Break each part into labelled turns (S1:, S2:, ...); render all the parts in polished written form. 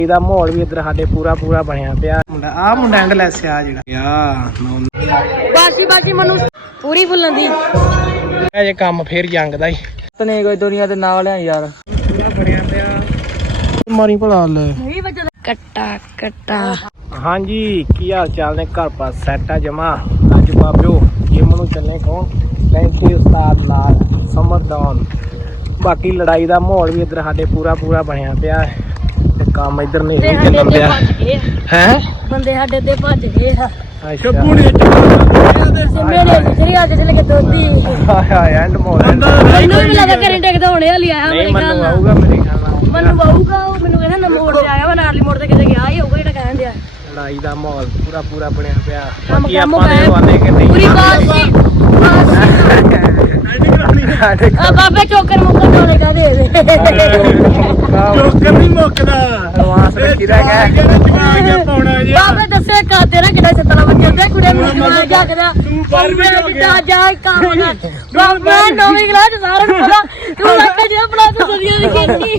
S1: ਇਹਦਾ ਮਾਹੌਲ ਵੀ ਇੱਧਰ ਸਾਡੇ ਪੂਰਾ ਬਣਿਆ ਪਿਆ। ਆ ਮੁੰਡਾ ਐਂਡਲੈਸ ਆ ਜਿਹੜਾ ਬਾਸੀ ਮੈਨੂੰ ਪੂਰੀ ਫੁੱਲਣ ਦੀ ਇਹ ਕੰਮ ਫੇਰ ਜੰਗ ਦਾ ਹੀ
S2: ਤਨੇ ਕੋਈ ਦੁਨੀਆ ਦੇ ਨਾਲ ਆ ਯਾਰ
S1: ਪੂਰਾ ਬਣਿਆ ਪਿਆ। ਮਾਰੀ ਭਲਾ ਲੈ
S2: ਕੱਟਾ
S1: ਹਾਂਜੀ ਕੀ ਹਾਲ ਚਾਲ ਨੇ? ਘਰ ਪਾਸ ਸੈਟ ਆ ਜਮਾ। ਅੱਜ ਬਾਬਿਓ ਜਿਮ ਨੂੰ ਚੱਲੇ ਕੌਣ? ਲੈਂਕੀ ਉਸਤਾਦ ਲਾਲ ਸਮਰਦਾਨ। ਬਾਕੀ ਲੜਾਈ ਦਾ ਮਾਹੌਲ ਵੀ ਇੱਧਰ ਸਾਡੇ ਪੂਰਾ ਬਣਿਆ ਪਿਆ ਤੇ ਕੰਮ ਇੱਧਰ ਨਹੀਂ ਚੱਲਣ ਪਿਆ ਹੈ।
S2: ਬੰਦੇ ਸਾਡੇ ਤੇ ਭੱਜ ਗਏ ਆ।
S1: ਅੱਛਾ
S2: ਮੇਰੇ ਜਿਹੜੀ ਅੱਜ ਚਲੇ ਕੇ ਦੋਦੀ
S1: ਐਂਡ ਮਾਹੌਲ
S2: ਮੈਨੂੰ ਵੀ ਲੱਗਾ ਕਰੰਟ ਇੱਕ ਹੋਣੇ ਵਾਲੀ ਆਇਆ
S1: ਨਹੀਂ ਮੈਨੂੰ ਆਊਗਾ ਮੇਰੇ ਖਿਆਲ ਨਾਲ।
S2: ਮੈਨੂੰ ਆਊਗਾ ਉਹ ਮੈਨੂੰ ਕਹਿੰਦਾ ਨਾ ਮੋੜ ਤੇ ਆਇਆ ਵਾ ਨਾਲੀ ਮੋੜ ਤੇ ਕਿਤੇ ਗਿਆ ਹੀ ਹੋਊਗਾ ਜਿਹੜਾ ਕਹਿੰਦੇ ਆ।
S1: ਲੜਾਈ ਦਾ ਮਾਹੌਲ ਪੂਰਾ ਬਣਿਆ ਪਿਆ।
S2: ਕੰਮ
S1: ਬਾਕੀ ਆਪਾਂ ਦੇ ਵਾਦੇ ਕਿ ਨਹੀਂ
S2: ਪੂਰੀ ਬਾਤ ਆ ਬਾਬੇ ਚੋਕਰ ਮੁੱਕਾ ਢੋਲੇ ਕਾ ਦੇ ਦੇ
S1: ਚੋਕਰ ਨਹੀਂ ਮੁੱਕਦਾ। ਐਡਵਾਂਸ ਰੱਖੀ ਦਾ ਕਹਿ ਪਾਉਣਾ ਜੀ।
S2: ਬਾਬੇ ਦੱਸੇ ਕਾ ਤੇਰਾ ਕਿਹੜਾ ਸਤਲਾ ਬੱਚੇ ਦੇ ਕੁੜੇ ਨੂੰ ਕਿਹਾ ਜਾਗਦਾ ਤੂੰ ਬੇਟਾ ਜਾ ਕੰਮ ਨਾ ਬਾਬਾ ਨੌਵੀਂ ਕਲਾਸ ਸਾਰਾ ਨੂੰ ਪਤਾ ਤੂੰ ਲੱਗਾ ਜੇ ਆਪਣਾ ਤੂੰ ਦੁਨੀਆ ਦੀ ਖੇਡੀ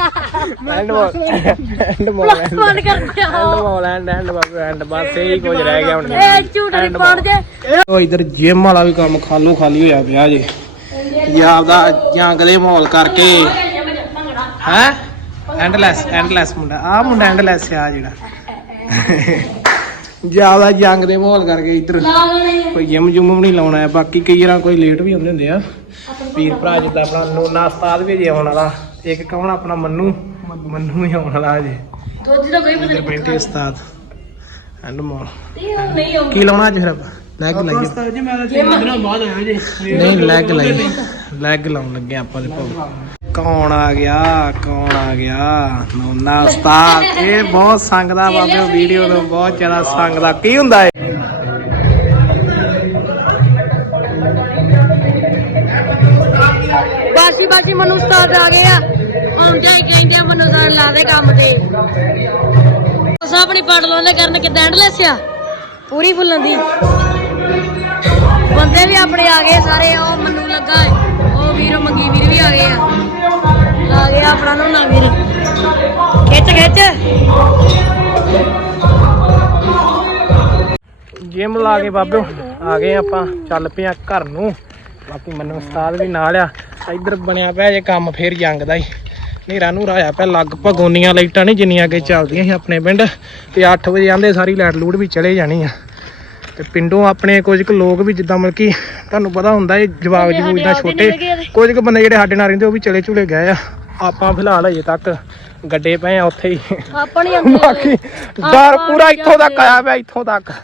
S1: ਐਂਡ ਬਸ ਇਹੀ ਕੁਝ ਰਹਿ ਗਿਆ ਹੁਣ।
S2: ਇਹ ਝੂਠ ਨਹੀਂ ਪਾਉਣ ਦੇ
S1: ਉਹ ਇਧਰ ਜਿਮ ਵਾਲਾ ਵੀ ਕੰਮ ਖਾਲੀ ਹੋਇਆ ਪਿਆ ਜੇ। ਪੰਜਾਬ ਦਾ ਜੰਗਲੇ ਮਾਹੌਲ ਕਰਕੇ ਹੈ। ਐਂਡਲੈਸ ਮੁੰਡਾ ਆ ਮੁੰਡਾ ਐਂਡਲੈਸ ਆ ਜਿਹੜਾ ਜਿਆਦਾ ਜੰਗ ਦੇ ਮਾਹੌਲ ਕਰਕੇ ਇਧਰ ਕੋਈ ਜਿਮ ਜੁਮ ਨਹੀਂ ਲਾਉਣਾ ਹੈ। ਬਾਕੀ ਕਈ ਵਾਰ ਕੋਈ ਲੇਟ ਵੀ ਹੁੰਦੇ ਆ ਵੀਰ ਭਰਾ, ਜਿੱਦਾਂ ਆਪਣਾ ਨੋਨਾ ਉਸਤਾਦ ਵੀ ਜੇ ਆਉਣ ਵਾਲਾ। ਇੱਕ ਕੌਣ ਆਪਣਾ ਮੰਨੂ ਵੀ ਆਉਣ ਵਾਲਾ ਜੇ। ਬੈਠੇ ਉਸਤਾਦ ਐਂਡ ਮਾਹੌਲ ਕੀ ਲਾਉਣਾ ਅੱਜ? ਫਿਰ ਲੈਗ ਲਾਈਏ ਨਹੀਂ ਲੈਗ ਲਾਉਣ ਲੱਗੇ ਆਪਾਂ। ਕੌਣ ਆ ਗਿਆ? ਨੋਨਾ ਉਸਤਾਦ। ਇਹ ਬਹੁਤ ਸੰਗਦਾ ਬਾਬੇ ਵੀਡੀਓ ਤੋਂ, ਬਹੁਤ ਜ਼ਿਆਦਾ ਸੰਗਦਾ। ਕੀ ਹੁੰਦਾ ਹੈ
S2: ਬਾਸੀ ਮਨੂੰ ਉਸਤਾਦ ਆ ਗਏ ਆ। ਆਉਂਦੇ ਹੀ ਕਹਿੰਦੇ ਆ ਮਨੂੰ ਉਸਤਾਦ ਲਾ ਦੇ ਕੰਮ ਤੇ ਆਪਣੀ ਪੜ ਲਾਉਂਦੇ ਕਰਨ ਕਿਦਾਂ ਐਂਡਲੈਸ ਆ ਪੂਰੀ ਫੁੱਲਣ ਦੀ। ਬੰਦੇ ਵੀ ਆਪਣੇ ਆ ਗਏ ਸਾਰੇ। ਉਹ ਮਨੂੰ ਲੱਗਾ ਉਹ ਵੀਰ ਮੰਗੀ ਵੀਰ ਵੀ ਆ ਗਏ ਆ ਗਿਆ ਆਪਣਾ ਨੋਨਾ ਵੀਰ। ਖਿੱਚ
S1: ਜਿਮ ਲਾ ਕੇ ਬਾਬਿਓ ਆ ਗਏ ਆਪਾਂ। ਚੱਲ ਪਏ ਆ ਘਰ ਨੂੰ। ਬਾਕੀ ਮੈਨੂੰ ਉਸਤਾਦ ਵੀ ਨਾਲ ਆ। ਇੱਧਰ ਬਣਿਆ ਪਿਆ ਜੇ ਕੰਮ ਫੇਰ ਜੰਗ ਦਾ ਹੀ। ਹਨੇਰਾ ਨੂਰਾ ਹੋਇਆ ਪਿਆ। ਲਗਭਗ ਓਨੀਆਂ ਲਾਈਟਾਂ ਨਹੀਂ ਜਿੰਨੀਆਂ ਅੱਗੇ ਚੱਲਦੀਆਂ ਸੀ ਆਪਣੇ ਪਿੰਡ। ਤੇ 8 ਵਜੇ ਆਂਦੇ ਸਾਰੀ ਲਾਈਟ ਲੂਟ ਵੀ ਚਲੇ ਜਾਣੀ ਆ। ਤੇ ਪਿੰਡੋਂ ਆਪਣੇ ਕੁਝ ਕੁ ਲੋਕ ਵੀ ਜਿੱਦਾਂ ਮਤਲਬ ਕਿ ਤੁਹਾਨੂੰ ਪਤਾ ਹੁੰਦਾ ਇਹ ਜਵਾਕ ਜਵੂਕ ਦਾ ਛੋਟੇ ਕੁਝ ਕੁ ਬੰਦੇ ਜਿਹੜੇ ਸਾਡੇ ਨਾਲ ਰਹਿੰਦੇ ਉਹ ਵੀ ਚਲੇ ਚੁਲੇ ਗਏ ਆ। ਆਪਾਂ ਫਿਲਹਾਲ ਹਜੇ ਤੱਕ ਗੱਡੇ ਪਏ ਆ ਉੱਥੇ ਹੀ। ਬਾਕੀ ਡਰ ਪੂਰਾ ਇੱਥੋਂ ਤੱਕ ਆਇਆ ਪਿਆ, ਇੱਥੋਂ ਤੱਕ।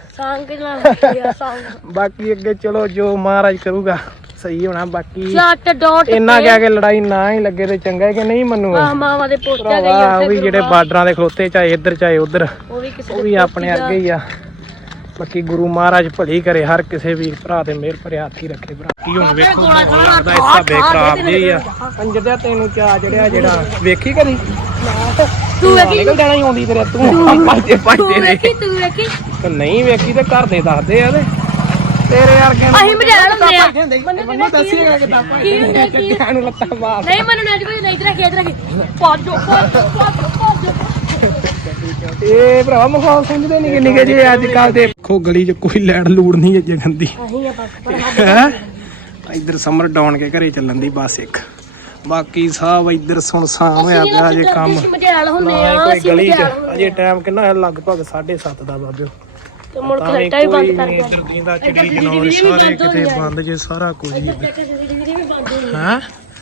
S1: ਬਾਕੀ ਅੱਗੇ ਚਲੋ ਜੋ ਮਹਾਰਾਜ ਕਰੂਗਾ ਸਹੀ ਹੋਣਾ। ਬਾਕੀ ਇੰਨਾ ਕਹਿ ਕੇ ਲੜਾਈ ਨਾ ਹੀ ਲੱਗੇ ਤੇ ਚੰਗਾ ਕਿ ਨਹੀਂ ਮੰਨੂਗਾ।
S2: ਮਾਵਾਂ ਦੇ ਪੋਤੇ
S1: ਉਹ ਵੀ ਜਿਹੜੇ ਬਾਰਡਰਾਂ ਦੇ ਖਲੋਤੇ ਚਾਹੇ ਇੱਧਰ ਚਾਹੇ ਉੱਧਰ ਉਹ ਵੀ ਆਪਣੇ ਅੱਗੇ ਹੀ ਆ। ਬਾਕੀ ਗੁਰੂ ਮਹਾਰਾਜ ਭਲੀ ਕਰੇ ਹਰ ਕਿਸੇ ਵੀਰ ਭਰਾ ਤੇ ਮਿਹਰ ਭਰਿਆ ਹੱਥ ਹੀ ਰੱਖੇ ਭਰਾ। ਕੀ ਹੁਣ ਵੇਖੋ ਲੱਗਦਾ ਇਸ ਹਿਸਾਬੇ ਖਰਾਬ ਜਿਹੀ ਆ। ਪੰਜਦਿਆ ਤੈਨੂੰ ਚਾ ਚੜਿਆ ਜਿਹੜਾ ਵੇਖੀ ਕਦੀ
S2: ਤੂੰ ਵੇਖੀ
S1: ਨਿਕਲ ਜਾਣਾ ਹੀ ਆਉਂਦੀ ਤੇਰੇ ਤੂੰ ਭੱਜਦੇ ਨੇ।
S2: ਤੂੰ ਵੇਖੀ
S1: ਤੇ ਨਹੀਂ ਵੇਖੀ ਤੇ ਘਰ ਦੇ ਦੱਸਦੇ ਆ ਤੇ ਤੇਰੇ ਵਰਗੇ
S2: ਅਸੀਂ ਮਜਾਲ ਹੁੰਦੇ ਆ।
S1: ਮੈਨੂੰ ਦੱਸੀਏਗਾ ਕਿਦਾਂ
S2: ਕੀ ਹੁੰਦਾ ਕੀ
S1: ਨੂੰ ਲੱਤਾਂ ਮਾਰ
S2: ਨਹੀਂ ਮੈਨੂੰ ਨੱਜ ਕੋਈ ਨਹੀਂ ਰੱਖੀ ਪਾਜੋ
S1: ਇਹ ਭਰਾ ਮਖੌਲ ਸਮਝਦੇ ਨਹੀਂ ਨਿੱਕੇ ਜੇ ਅੱਜ ਕੱਲ ਦੇ। ਦੇਖੋ ਗਲੀ 'ਚ ਕੋਈ ਲੈਣ ਲੂੜ ਨਹੀਂ ਹੈ ਜਗੰਦੀ ਹੈ। ਇੱਧਰ ਸਮਰ ਡਾਉਣ ਕੇ ਘਰੇ ਚੱਲਣ ਦੀ ਬਸ ਇੱਕ। ਬਾਕੀ ਸਭ ਇੱਧਰ ਸੁਨਸਾਨ ਹੋਇਆ ਪਿਆ ਜੇ ਕੰਮ। ਕੋਈ ਗਲੀ 'ਚ ਅਜੇ ਟਾਈਮ ਕਿੰਨਾ ਹੈ? ਲਗਭਗ 7:30 ਦਾ ਬਾਬਿਓ। ਕੋਈ ਨਹੀਂ ਇੱਧਰ ਦੀਂਦਾ ਚਿੜੀ ਜਨੌਰ ਸਾਰੇ ਕਿਤੇ ਬੰਦ ਜੇ ਸਾਰਾ ਕੁਝ ਹੀ ਹੈ।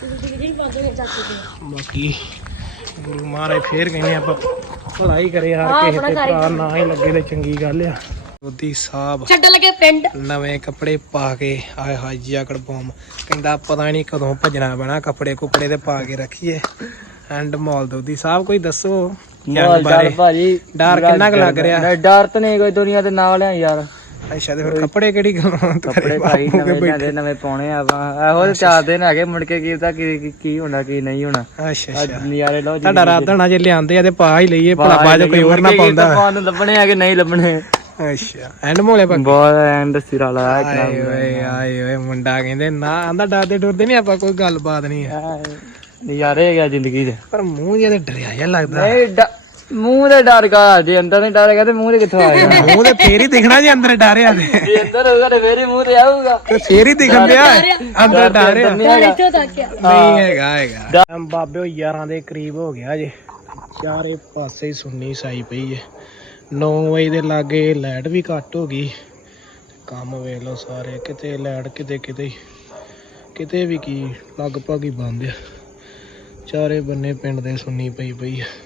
S1: ਬਾਕੀ ਗੁਰੂ ਮਹਾਰਾਜ ਫੇਰ ਕਹਿੰਦੇ ਆਪਾਂ ਭਲਾਈ ਕਰੇ ਹਰ ਕਿਸੇ ਤੇ ਭਰਾ ਨਾ ਹੀ ਲੱਗੇ ਤੇ ਚੰਗੀ ਗੱਲ ਆ। ਮੋਦੀ ਸਾਹਿਬ
S2: ਛੱਡ ਲਗੇ ਪਿੰਡ
S1: ਨਵੇਂ ਕੱਪੜੇ ਪਾ ਕੇ ਆਏ ਹਾਏ ਜੈਕਟ ਬੋਮ ਕਹਿੰਦਾ ਪਤਾ ਨਹੀਂ ਕਦੋਂ ਭੱਜਣਾ ਪੈਣਾ। ਕੱਪੜੇ ਕੁਪੜੇ ਤੇ ਪਾ ਕੇ ਰੱਖੀਏ। ਐਂਡ ਮਾਹੌਲ ਦੋਦੀ ਸਾਹਿਬ ਕੋਈ ਦੱਸੋ
S2: ਭਾਜੀ।
S1: ਡਰ ਕਿੰਨਾ ਕੁ ਲੱਗ ਰਿਹਾ?
S2: ਡਰ ਤਾਂ ਨਹੀਂ ਕੋਈ ਦੁਨੀਆ ਦੇ ਨਾਲ ਆ ਯਾਰ।
S1: ਅੱਛਾ ਤੇ ਫਿਰ ਕੱਪੜੇ ਕਿਹੜੀ
S2: ਕੱਪੜੇ ਭਾਈ ਨਵੇਂ ਪਾਉਣੇ ਆ ਆਪਾਂ। ਇਹੋ 4 ਦਿਨ ਹੈਗੇ ਮੁੜ ਕੇ ਕੀ ਪਤਾ ਕੀ ਹੋਣਾ ਕੀ ਨਹੀਂ ਹੋਣਾ।
S1: ਅੱਛਾ
S2: ਨਜ਼ਾਰੇ ਲਓ।
S1: ਤੁਹਾਡਾ ਰਾਤ ਹੋਣਾ ਜੇ ਲਿਆਂਦੇ ਆ ਤੇ ਪਾ ਹੀ ਲਈਏ ਭਲਾ ਬਾਅਦ ਕੋਈ ਹੋਰ ਨਾ ਪਾਉਂਦਾ।
S2: ਤੁਹਾਨੂੰ ਲੱਭਣੇ ਆ ਕਿ ਨਹੀਂ ਲੱਭਣੇ।
S1: ਅੱਛਾ ਐਂਡ ਮੋਲੇ
S2: ਬਹੁਤ ਐਂਡ ਸਿਰਾ ਲਾਇਆ।
S1: ਆਏ ਓਏ ਮੁੰਡਾ ਕਹਿੰਦੇ ਨਾ ਆਂਦਾ ਡਰਦੇ ਡਰਦੇ ਨਹੀਂ ਆਪਾਂ ਕੋਈ ਗੱਲਬਾਤ ਨਹੀਂ ਹੈ।
S2: ਨਜ਼ਾਰੇ ਹੈਗਾ ਜ਼ਿੰਦਗੀ ਦੇ।
S1: ਪਰ ਮੂੰਹ ਜਿਹਾ ਤੇ ਡਰਿਆ ਜਿਹਾ ਲੱਗਦਾ।
S3: ਮੂੰਹ ਦੇ ਡਰ ਕਾ ਜੇ ਅੰਦਰ ਨਹੀਂ ਡਰੇਗਾ ਤੇ ਮੂੰਹ ਦੇ ਕਿੱਥੋਂ ਆਏਗਾ
S1: ਮੂੰਹ ਤੇ ਫੇਰ ਹੀ ਦਿਖਣਾ ਜੇ ਅੰਦਰ ਡਰਿਆ ਤੇ
S3: ਜੇ ਅੰਦਰ ਹੋਊਗਾ ਤੇ ਫੇਰ ਹੀ ਮੂੰਹ ਤੇ ਆਊਗਾ
S1: ਤੇ ਫੇਰ ਹੀ ਦਿਖਣ ਦਿਆ ਅੰਦਰ ਡਰਿਆ
S2: ਇੱਥੋਂ ਤੱਕ ਆ
S1: ਨਹੀਂ ਹੈਗਾ ਬਾਬੇ ਉਹ 11 ਦੇ ਕਰੀਬ ਹੋ ਗਿਆ ਜੇ ਚਾਰੇ ਪਾਸੇ ਹੀ ਸੁੰਨੀ ਸਾਈ ਪਈ ਹੈ 9 ਵਜੇ ਦੇ ਲਾਗੇ ਲਾਈਟ ਵੀ ਘੱਟ ਹੋ ਗਈ ਕੰਮ ਵੇਖ ਲਓ ਸਾਰੇ ਕਿਤੇ ਲਾਈਟ ਕਿਤੇ ਵੀ ਕੀ ਲਗਭਗ ਹੀ ਬੰਦ ਆ ਚਾਰੇ ਬੰਨੇ ਪਿੰਡ ਦੇ ਸੁੰਨੀ ਪਈ ਹੈ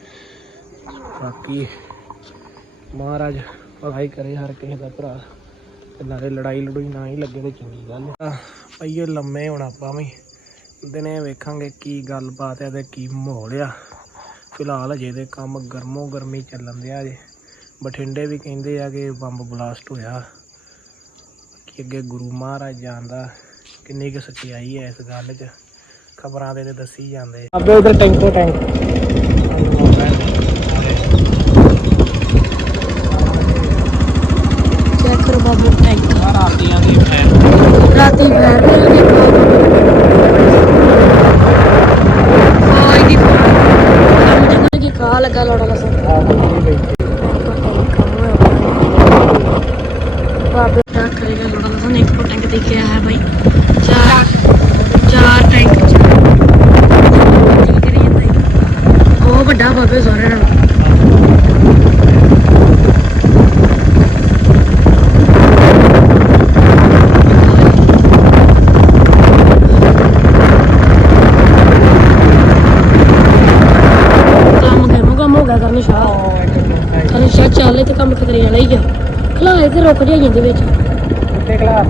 S1: ਬਾਕੀ ਮਹਾਰਾਜ ਭਲਾਈ ਕਰੇ ਹਰ ਕਿਸੇ ਦਾ ਭਰਾ ਤੇ ਨਾਲੇ ਲੜਾਈ ਨਾ ਹੀ ਲੱਗੇ ਤੇ ਚੰਗੀ ਗੱਲ ਆ ਪਈਏ ਲੰਮੇ ਹੁਣ ਆਪਾਂ ਵੀ ਦਿਨੇ ਵੇਖਾਂਗੇ ਕੀ ਗੱਲਬਾਤ ਹੈ ਤੇ ਕੀ ਮਾਹੌਲ ਆ ਫਿਲਹਾਲ ਅਜੇ ਦੇ ਕੰਮ ਗਰਮੋ ਗਰਮੀ ਚੱਲਣ ਦਿਆ ਜੇ ਬਠਿੰਡੇ ਵੀ ਕਹਿੰਦੇ ਆ ਕਿ ਬੰਬ ਬਲਾਸਟ ਹੋਇਆ ਕਿ ਅੱਗੇ ਗੁਰੂ ਮਹਾਰਾਜ ਜਾਣਦਾ ਕਿੰਨੀ ਕੁ ਸੱਚਾਈ ਹੈ ਇਸ ਗੱਲ 'ਚ ਖਬਰਾਂ ਦੇ ਦੱਸੀ ਜਾਂਦੇ ਅੱਗੇ ਉਧਰ ਟੈਂਕ
S2: ਚੈੱਕ ਕਰੋ ਬਾਬੂ ਟੈਂਕ
S1: ਰਾਤੀਆਂ ਦੀ
S2: ਰਾਤੀ ਫੈਰ ਰਹੇ ਕੋਈ ਦੀ ਕੰਮ ਜੰਗਲ ਕੀ ਖਾ ਲੱਗਾ ਲੋੜਾ ਲਸਾ ਬਾਬੇ ਦਾ ਕਰੇਗਾ ਲੋੜਾ ਲਸਾ ਇੱਕ ਟੈਂਕ ਦੇਖਿਆ ਹੈ ਭਾਈ ਚਾਰ ਟੈਂਕ ਉਹ ਵੱਡਾ ਬਾਬੇ ਸਾਰੇ ਨਾਲ ਚੱਲੇ ਤੇ ਕੰਮ ਖਤਰੇ ਵਾਲਾ ਹੀ ਆ ਖਲਾਏ ਤੇ ਰੁਕ ਜਾਂਦੇ ਵਿੱਚ
S1: ਕਿੱਥੇ ਖਲਾ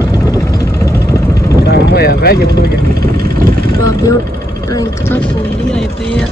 S1: ਕੰਮ ਹੋਇਆ ਵਾ ਜਦੋਂ ਜਾਂਦੀ
S2: ਬਾਬੇ ਟੈਂਕ ਤਾਂ ਫੁੱਲ ਹੀ ਆਏ ਪਏ ਆ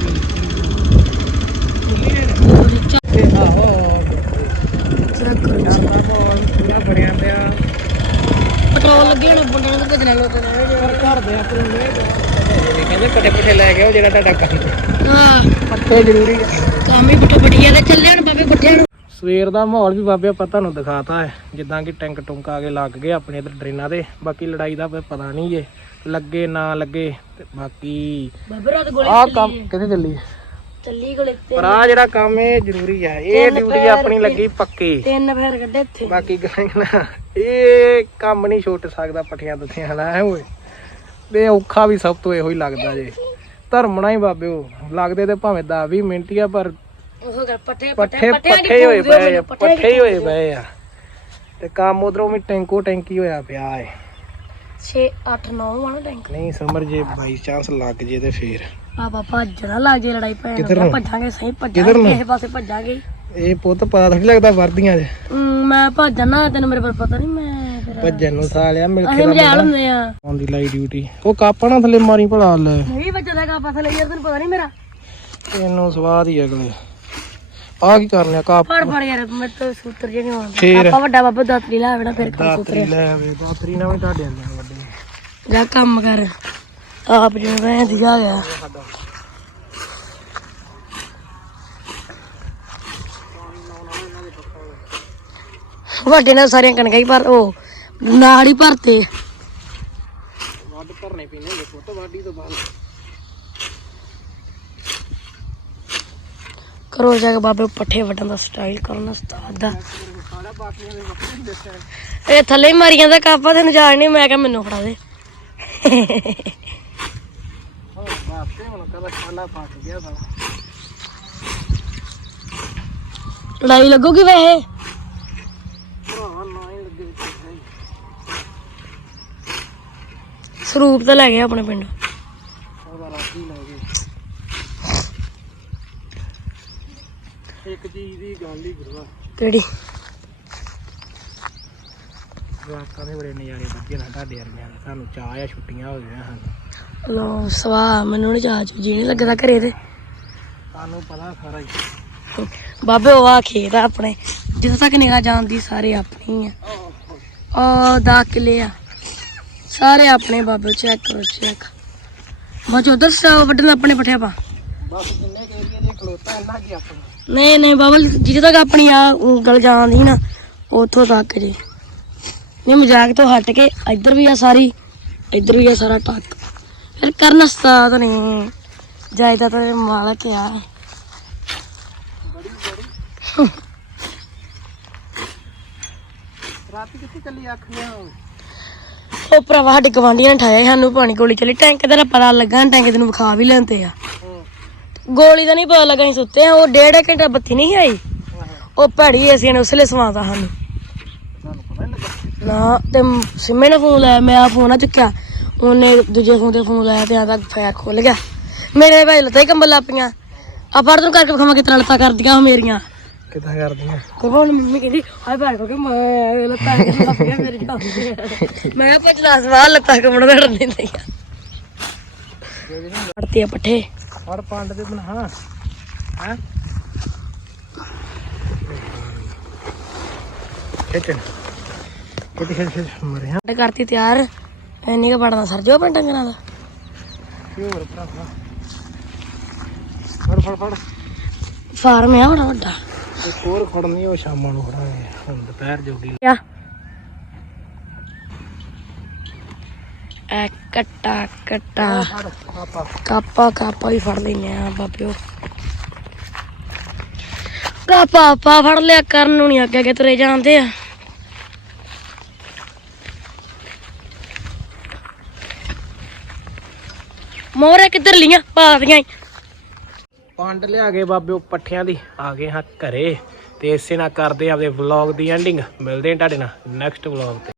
S2: ਪੈਟਰੋਲ ਲੱਗੇ ਹੋਣਾ ਬੰਦਿਆਂ ਨੂੰ ਭੇਜਣਾ ਲੋਕਾਂ ਨੇ ਘਰ ਦੇ ਆਪਣੇ ਕਹਿੰਦੇ ਪੱਠੇ ਲੈ ਕੇ ਉਹ ਜਿਹੜਾ ਤੁਹਾਡਾ ਕੰਮ ਹਾਂ ਪੱਠੇ ਜ਼ਰੂਰੀ ਆ ਕੰਮ ਹੀ ਬਟੋ ਬਟੀਆ ਤੇ ਚੱਲੇ ਹੁਣ ਬਾਬੇ ਪੱਠਿਆਂ ਨੂੰ
S1: ਸਵੇਰ ਦਾ ਮਾਹੌਲ ਵੀ ਬਾਬੇ ਆਪਾਂ ਤੁਹਾਨੂੰ ਦਿਖਾਤਾ ਹੈ ਜਿੱਦਾਂ ਕਿ ਟੈਂਕ ਟੁੰਕ ਆ ਕੇ ਲੱਗ ਗਏ ਆਪਣੇ ਇਧਰ ਡਰੇਨਾਂ ਦੇ ਬਾਕੀ ਲੜਾਈ ਦਾ ਪਤਾ ਨਹੀਂ ਜੇ ਲੱਗੇ ਨਾ ਲੱਗੇ ਤੇ ਬਾਕੀ
S2: ਬਾਬੇ ਰਾਤ ਗੋਲੀ
S1: ਆਹ ਕੰਮ ਕਿੱਥੇ ਚੱਲੀ
S2: ਗੋਲੇ ਤੇ
S1: ਪਰ ਆ ਜਿਹੜਾ ਕੰਮ ਇਹ ਜ਼ਰੂਰੀ ਆ ਇਹ ਡਿਊਟੀ ਆਪਣੀ ਲੱਗੀ ਪੱਕੇ
S2: 3 ਫੇਰ ਕੱਢੇ ਇੱਥੇ
S1: ਬਾਕੀ ਇਹ ਕੰਮ ਨਹੀਂ ਛੁੱਟ ਸਕਦਾ ਪੱਠਿਆਂ ਦੁੱਥਿਆਂ ਵਾਲਾ ਐ ਓਏ ਤੇ ਔਖਾ ਵੀ ਸਭ ਤੋਂ ਇਹੋ ਹੀ ਲੱਗਦਾ ਜੇ ਧਰਮਣਾ ਹੀ ਬਾਬਿਓ ਲੱਗਦੇ ਤੇ ਭਾਵੇਂ 10-20 ਮਿੰਟ ਹੀ ਆ ਪਰ
S2: ਉਹ ਗੱਲ ਪੱਠੇ
S1: ਹੋਏ ਪਏ ਆ ਤੇ ਕੰਮ ਉਧਰੋਂ ਵੀ ਟੈਂਕੀ ਹੋਇਆ ਪਿਆ ਏ
S2: 6 8 9 ਵਾਲਾ ਟੈਂਕ
S1: ਨਹੀਂ ਸਮਝ ਜੇ ਬਾਈ ਚਾਂਸ ਲੱਗ ਜੇ ਤੇ ਫੇਰ
S2: ਆਪਾਂ ਭੱਜਣਾ ਲੱਗ ਜੇ ਲੜਾਈ ਭੈਣ ਭੱਜਾਂਗੇ ਸਹੀ ਭੱਜਾਂਗੇ ਕਿਸੇ ਪਾਸੇ ਭੱਜਾਂਗੇ
S1: ਇਹ ਪੁੱਤ ਪਤਾ ਥੋੜੀ ਲੱਗਦਾ ਵਰਦੀਆਂ ਦੇ
S2: ਮੈਂ ਭੱਜਣਾ ਤੈਨੂੰ ਮੇਰੇ ਪਰ ਪਤਾ ਨਹੀਂ ਮੈਂ ਫਿਰ
S1: ਭੱਜਣ ਨੂੰ ਸਾਲਿਆ ਮਿਲ
S2: ਅਸੀਂ ਮਜਾਲ ਹੁੰਦੇ ਆ
S1: ਆਨ ਦੀ ਲਾਈ ਡਿਊਟੀ ਉਹ ਕਾਪਾ ਥੱਲੇ ਮਾਰੀ ਭਲਾ ਲੈ
S2: ਨਹੀਂ ਭੱਜਦਾ ਕਾਪਾ ਥੱਲੇ ਯਾਰ ਤੈਨੂੰ ਪਤਾ ਨਹੀਂ ਮੇਰਾ
S1: ਇਹਨੂੰ ਸਵਾਦ ਹੀ ਅਗਲੇ ਆ ਕੀ ਕਰਨੇ ਆ ਕਾਪ
S2: ਫੜ ਯਾਰ ਮੇਰੇ ਤੋਂ ਸੂਤਰ ਜੇ ਨਹੀਂ ਆਉਂਦਾ ਆਪਾਂ ਵੱਡਾ ਬਾਬਾ ਦਾਤਰੀ ਲੈ ਆਵਣਾ ਫਿਰ ਕੰਮ ਸੂਤਰ
S1: ਲੈ ਆਵੇ ਦਾਤਰੀ ਨਾਲ ਵੀ ਤੁਹਾਡੇ ਆਂਦੇ ਵੱਡੇ
S2: ਜਾ ਕੰਮ ਕਰ ਆਪ ਜਿਵੇਂ ਰਹਿ ਦੀ ਆ ਗਿਆ ਵੱਡੇ ਨਾਲ ਸਾਰੀਆਂ ਕਣਕਾਂ ਹੀ ਭਰ ਉਹ ਨਾਲ ਹੀ ਭਰਤੇ
S1: ਵੱਢ ਭਰਨੇ ਪੀਨੇ ਜੇ ਪੁੱਤ ਵਾਢੀ ਤੋਂ ਬਾਅਦ
S2: ਕਰੋ ਜਾ ਕੇ ਬਾਬੇ ਪੱਠੇ ਵੱਢਣ ਦਾ ਸਟਾਈਲ ਕਰਨਾ ਉਸਤਾਦ ਦਾ ਇਹ ਥੱਲੇ ਹੀ ਮਾਰੀਆਂ ਦਾ ਕਾਪਾ ਤੈਨੂੰ ਜਾਣ ਨਹੀਂ ਮੈਂ ਕਿਹਾ ਮੈਨੂੰ ਫੜਾ ਦੇ ਲੜਾਈ ਲੱਗੂਗੀ ਵੈਸੇ ਸਰੂਪ ਤਾਂ ਲੈ ਗਏ ਆਪਣੇ ਪਿੰਡ
S1: ਇੱਕ ਚੀਜ਼ ਦੀ ਗੱਲ ਹੀ ਗੁਰੂਆ
S2: ਕਿਹੜੀ
S1: ਜਵਾਕਾਂ ਦੇ ਬੜੇ ਨਜ਼ਾਰੇ ਬੱਜੇ ਨਾ ਤੁਹਾਡੇ ਵਰਗਿਆਂ ਦੇ ਸਾਨੂੰ ਚਾਹ ਆ ਛੁੱਟੀਆਂ ਹੋ ਗਈਆਂ ਸਾਨੂੰ
S2: ਲੋ ਸਵਾ ਮੈਨੂੰ ਨਹੀਂ ਚਾਹ ਜੀ ਨਹੀਂ ਲੱਗਦਾ ਘਰੇ ਤੇ
S1: ਸਾਨੂੰ ਪਤਾ ਸਾਰਾ ਹੀ
S2: ਬਾਬੇ ਉਹ ਆ ਖੇਤ ਆ ਆਪਣੇ ਜਿੱਥੇ ਤੱਕ ਨਿਗਾਹ ਜਾਂਦੀ ਸਾਰੇ ਆਪਣੀ ਆ ਉਹ 10 ਕਿੱਲੇ ਆ ਸਾਰੇ ਆਪਣੇ ਬਾਬੇ ਚੈੱਕ ਕਰੋ ਚੈੱਕ ਮੈਂ ਉਧਰ ਵੱਢਣ ਆਪਣੇ ਪੱਠੇ ਪਾ
S1: ਬਸ ਜਿੰਨੇ ਕੇ ਏਰੀਆ ਦੇ ਖਲੋਤਾ ਇੰਨਾ ਕੀ ਆਪਣਾ
S2: ਨਹੀਂ ਬਾਬਾ ਜਿੱਥੇ ਤੱਕ ਆਪਣੀ ਆ ਉਂਗਲ ਜਾਂਦੀ ਨਾ ਉੱਥੋਂ ਤੱਕ ਜੀ ਨਹੀਂ ਮਜ਼ਾਕ ਤੋਂ ਹਟ ਕੇ ਇੱਧਰ ਵੀ ਆ ਸਾਰੀ ਇੱਧਰ ਵੀ ਆ ਸਾਰਾ ਟੱਕ ਫਿਰ ਕਰਨ ਉਸਤਾਦ ਨਹੀਂ ਜਾਇਦਾਦ ਦਾ ਮਾਲਕ ਆ
S1: ਰਾਤੀ ਕਿੱਥੇ ਚੱਲੀ ਅੱਖ ਲਿਆ
S2: ਉਹ ਭਰਾਵਾ ਸਾਡੇ ਗਵਾਂਢੀਆਂ ਨੇ ਠਾਇਆ ਸਾਨੂੰ ਪਾਣੀ ਗੋਲੀ ਚੱਲੀ ਟੈਂਕ ਦਾ ਪਤਾ ਲੱਗਾ ਟੈਂਕ ਤੈਨੂੰ ਵਿਖਾ ਵੀ ਲੈਂਦੇ ਆ ਗੋਲੀ ਦਾ ਨਹੀਂ ਪਤਾ ਲੱਗਾ ਅਸੀਂ ਸੁੱਤੇ ਆ ਉਹ 1.5 ਘੰਟਾ ਬੱਤੀ ਨਹੀਂ ਆਈ ਉਹ ਭੈੜੀ ਏਸੀਆਂ ਨੇ ਉਸਲੇ ਸਵਾਤਾ ਸਾਨੂੰ ਨਾ ਤੇ ਸਿੰਮੇ ਨੇ ਫੋਨ ਲਾਇਆ ਮੈਂ ਫੋਨ ਨਾ ਚੁੱਕਿਆ ਉਹਨੇ ਦੂਜੇ ਫੋਨ ਤੇ ਫੋਨ ਲਾਇਆ ਤੇ ਆਦਾ ਫੈਕ ਖੁੱਲ ਗਿਆ ਮੇਰੇ ਭਾਈ ਲੱਤਾਂ ਹੀ ਕੰਬਲ ਲੱਗ ਪਈਆਂ ਆ ਫੜ ਤੈਨੂੰ ਕਰਕੇ ਵਿਖਾਵਾਂ ਕਿਤਨਾ ਲੱਤਾਂ ਕਰਦੀਆਂ ਉਹ ਮੇਰੀਆਂ
S1: ਕਿੱਦਾਂ ਕਰਦੀਆਂ
S2: ਕੋਲ ਮੰਮੀ ਕਹਿੰਦੀ ਹਾਏ ਭਾਈ ਕੋ ਕਿ ਮੈਂ ਲੱਤਾਂ ਲੱਗ ਪਈਆਂ ਮੇਰੀ ਮੈਂ ਕਿਹਾ ਪਚਲਾ ਸਵਾਲ ਲੱਤਾਂ ਕੰਬਣ ਦਾ ਡਰ ਨਹੀਂ ਦਈਆ ਪੜਤੇ ਪੱਠੇ
S1: ਔਰ ਪੰਡ ਦੇ ਬਣਾ ਹਾਂ ਹੈ ਕਿਤੇ ਕਿਤੇ ਮਰੇ ਹਾਂ
S2: ਕਰਤੀ ਤਿਆਰ ਐਨੀ ਕ ਪੜਨਾ ਸਰ ਜੋ ਪਿੰਡ ਡੰਗਰਾਂ ਦਾ
S1: ਕੀ ਹੋਰ ਭਰਾ ਫੜ
S2: ਫਾਰਮ ਆ ਬੜਾ ਵੱਡਾ
S1: ਇੱਕ ਹੋਰ ਖੜਨੀ ਉਹ ਸ਼ਾਮਾਂ ਨੂੰ ਖੜਾਂਗੇ ਹੁਣ ਦੁਪਹਿਰ ਜੋਗੀ
S2: ਆ ਐ ਕੱਟਾ ਕਾਪਾ ਹੀ ਫੜ ਲੈਨੇ ਆ ਬਾਬਿਓ ਕਾਪਾ ਫੜ ਲਿਆ ਕਰਨ ਨੂੰ ਨਹੀਂ ਅੱਗੇ ਤੁਰੇ ਜਾਂਦੇ ਆ ਮੋਰੇ ਕਿੱਧਰ ਲੀਆਂ ਪਾਦੀਆਂ
S1: ਪੰਡ ਲਿਆ ਕੇ ਬਾਬਿਓ ਪੱਠਿਆਂ ਦੀ ਆ ਗਏ ਹਾਂ ਘਰੇ ਤੇ ਇਸੇ ਨਾਲ ਕਰਦੇ ਆਪਦੇ ਵਲੌਗ ਦੀ ਐਂਡਿੰਗ ਮਿਲਦੇ ਹਾਂ ਤੁਹਾਡੇ ਨਾਲ ਨੈਕਸਟ ਵਲੌਗ ਤੇ।